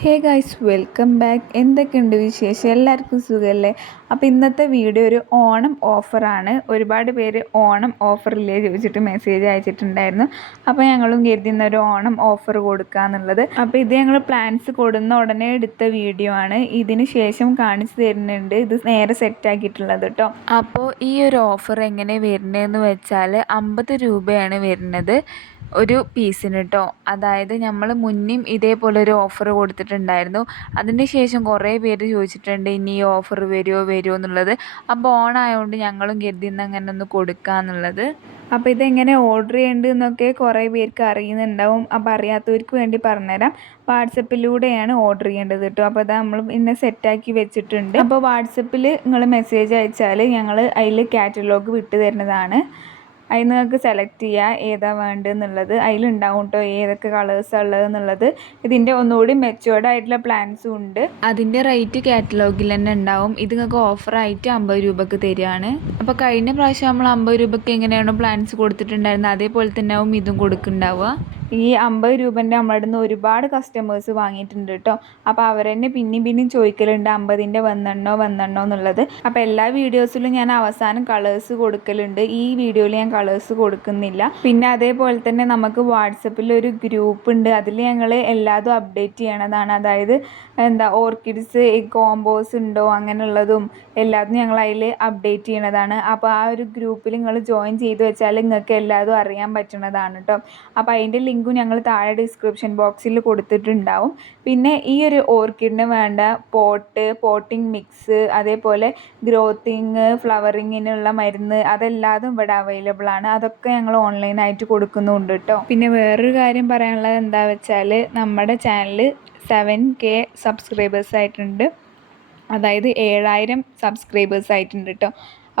Hey guys welcome back. എന്തൊക്കെയുണ്ട് വിശേഷം? എല്ലാവർക്കും സുഖമല്ലേ? അപ്പോൾ ഇന്നത്തെ വീഡിയോ ഒരു ഓണം ഓഫറാണ്. ഒരുപാട് പേര് ഓണം ഓഫറില്ലേ ചോദിച്ചിട്ട് മെസ്സേജ് അയച്ചിട്ടുണ്ടായിരുന്നു. അപ്പോൾ ഞങ്ങളും കരുതുന്ന ഒരു ഓണം ഓഫർ കൊടുക്കുക എന്നുള്ളത്. അപ്പോൾ ഇത് ഞങ്ങൾ പ്ലാൻസ് കൊടുന്ന ഉടനെ എടുത്ത വീഡിയോ ആണ്. ഇതിന് ശേഷം കാണിച്ചു തരുന്നുണ്ട്. ഇത് നേരെ സെറ്റാക്കിയിട്ടുള്ളത് കേട്ടോ. അപ്പോൾ ഈ ഒരു ഓഫർ എങ്ങനെ വരുന്നതെന്ന് വെച്ചാൽ അമ്പത് രൂപയാണ് വരുന്നത് ഒരു പീസിന് കേട്ടോ. അതായത് നമ്മൾ മുന്നേയും ഇതേപോലെ ഒരു ഓഫർ കൊടുത്തിട്ടുണ്ടായിരുന്നു അതിന് ശേഷം കുറേ പേര് ചോദിച്ചിട്ടുണ്ട് ഇനി ഈ ഓഫർ വരുമോ വരുമോ? എന്നുള്ളത്. അപ്പോൾ ഓണായതുകൊണ്ട് ഞങ്ങളും കരുതി ഇന്ന് അങ്ങനെ ഒന്ന് കൊടുക്കാന്നുള്ളത് അപ്പോൾ ഇതെങ്ങനെ ഓർഡർ ചെയ്യേണ്ടത് എന്നൊക്കെ കുറേ പേർക്ക് അറിയുന്നുണ്ടാവും. അപ്പോൾ അറിയാത്തവർക്ക് വേണ്ടി പറഞ്ഞുതരാം. വാട്സപ്പിലൂടെയാണ് ഓർഡർ ചെയ്യേണ്ടത് കേട്ടോ. അപ്പോൾ അത് നമ്മൾ ഇന്നെ സെറ്റാക്കി വെച്ചിട്ടുണ്ട്. അപ്പോൾ വാട്സപ്പിൽ നിങ്ങൾ മെസ്സേജ് അയച്ചാൽ ഞങ്ങൾ അതിൽ കാറ്റലോഗ് വിട്ടു തരുന്നതാണ്. അതിൽ നിങ്ങൾക്ക് സെലക്ട് ചെയ്യുക ഏതാ വേണ്ടതെന്നുള്ളത്. അതിലുണ്ടാവും കേട്ടോ ഏതൊക്കെ കളേഴ്സാണ് ഉള്ളത് എന്നുള്ളത് ഇതിന്റെ ഒന്നുകൂടി മെച്ചുവേർഡ് ആയിട്ടുള്ള പ്ലാൻസും ഉണ്ട്. അതിന്റെ റേറ്റ് കാറ്റലോഗിൽ തന്നെ ഉണ്ടാവും. ഇത് നിങ്ങൾക്ക് ഓഫറായിട്ട് അമ്പത് രൂപക്ക് തരികയാണ്. അപ്പോൾ കഴിഞ്ഞ പ്രാവശ്യം നമ്മൾ അമ്പത് രൂപയ്ക്ക് എങ്ങനെയാണോ പ്ലാൻസ് കൊടുത്തിട്ടുണ്ടായിരുന്നത് അതേപോലെ തന്നെ ഇതും കൊടുക്കുന്നുണ്ടാവുക. ഈ അമ്പത് രൂപന്റെ നമ്മുടെ നിന്ന് ഒരുപാട് കസ്റ്റമേഴ്സ് വാങ്ങിയിട്ടുണ്ട് കേട്ടോ അപ്പോൾ അവർ തന്നെ പിന്നെയും പിന്നെയും ചോദിക്കലുണ്ട് അമ്പതിന്റെ വന്നെണ്ണോ വന്നെണ്ണോ എന്നുള്ളത്. അപ്പോൾ എല്ലാ വീഡിയോസിലും ഞാൻ അവസാനം കളേഴ്സ് കൊടുക്കലുണ്ട്. ഈ വീഡിയോയിൽ ഞാൻ കളേഴ്സ് കൊടുക്കുന്നില്ല. പിന്നെ അതേപോലെ തന്നെ നമുക്ക് വാട്സപ്പിൽ ഒരു ഗ്രൂപ്പ് ഉണ്ട്. അതിൽ ഞങ്ങൾ എല്ലാതും അപ്ഡേറ്റ് ചെയ്യണതാണ്. അതായത് എന്താ ഓർക്കിഡ്സ് കോംബോസ് ഉണ്ടോ അങ്ങനെയുള്ളതും എല്ലാതും ഞങ്ങൾ അതിൽ അപ്ഡേറ്റ് ചെയ്യണതാണ്. അപ്പോൾ ആ ഒരു ഗ്രൂപ്പിൽ നിങ്ങൾ ജോയിൻ ചെയ്ത് വെച്ചാൽ നിങ്ങൾക്ക് എല്ലാതും അറിയാൻ പറ്റണതാണ് കേട്ടോ അപ്പോൾ അതിന്റെ ലിങ്കും ഞങ്ങൾ താഴെ ഡിസ്ക്രിപ്ഷൻ ബോക്സിൽ കൊടുത്തിട്ടുണ്ടാവും. പിന്നെ ഈ ഒരു ഓർക്കിഡിന് വേണ്ട പോട്ട് പോട്ടിംഗ് മിക്സ് അതേപോലെ ഗ്രോത്തിങ് ഫ്ലവറിങ്ങിനുള്ള മരുന്ന് അതെല്ലാതും ഇവിടെ അവൈലബിൾ ആണ്. അതൊക്കെ ഞങ്ങൾ ഓൺലൈനായിട്ട് കൊടുക്കുന്നുണ്ട് കേട്ടോ പിന്നെ വേറൊരു കാര്യം പറയാനുള്ളത് എന്താ വെച്ചാൽ നമ്മുടെ ചാനൽ സെവൻ കെ സബ്സ്ക്രൈബേഴ്സ് ആയിട്ടുണ്ട്. അതായത് ഏഴായിരം സബ്സ്ക്രൈബേഴ്സ് ആയിട്ടുണ്ട് കേട്ടോ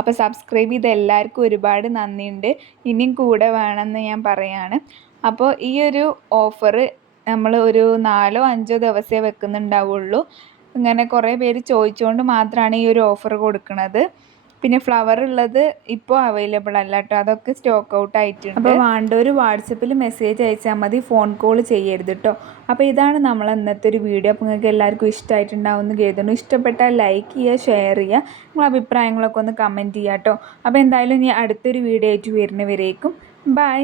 അപ്പോൾ സബ്സ്ക്രൈബ് ചെയ്ത എല്ലാവർക്കും ഒരുപാട് നന്ദിയുണ്ട്. ഇനിയും കൂടെ വേണമെന്ന് ഞാൻ പറയാണ്. അപ്പോൾ ഈ ഒരു ഓഫർ നമ്മൾ ഒരു നാലോ അഞ്ചോ ദിവസമേ വെക്കുന്നുണ്ടാവുള്ളൂ. ഇങ്ങനെ കുറേ പേര് ചോദിച്ചുകൊണ്ട് മാത്രമാണ് ഈ ഒരു ഓഫർ കൊടുക്കുന്നത് പിന്നെ ഫ്ലവർ ഉള്ളത് ഇപ്പോൾ അവൈലബിൾ അല്ല കേട്ടോ അതൊക്കെ സ്റ്റോക്ക് ഔട്ട് ആയിട്ടുണ്ട്. അപ്പോൾ വേണ്ടവർ വാട്സപ്പിൽ മെസ്സേജ് അയച്ചാൽ മതി ഫോൺ കോൾ ചെയ്യരുത് കേട്ടോ അപ്പോൾ ഇതാണ് നമ്മൾ ഇന്നത്തെ ഒരു വീഡിയോ അപ്പോൾ നിങ്ങൾക്ക് എല്ലാവർക്കും ഇഷ്ടമായിട്ടുണ്ടാവും എന്ന് കരുതുന്നു. ഇഷ്ടപ്പെട്ടാൽ ലൈക്ക് ചെയ്യുക ഷെയർ ചെയ്യുക. നിങ്ങളുടെ അഭിപ്രായങ്ങളൊക്കെ ഒന്ന് കമന്റ് ചെയ്യുക കേട്ടോ അപ്പോൾ എന്തായാലും ഇനി അടുത്തൊരു വീഡിയോ ആയിട്ട് വരുന്നവരേക്കും. ബൈ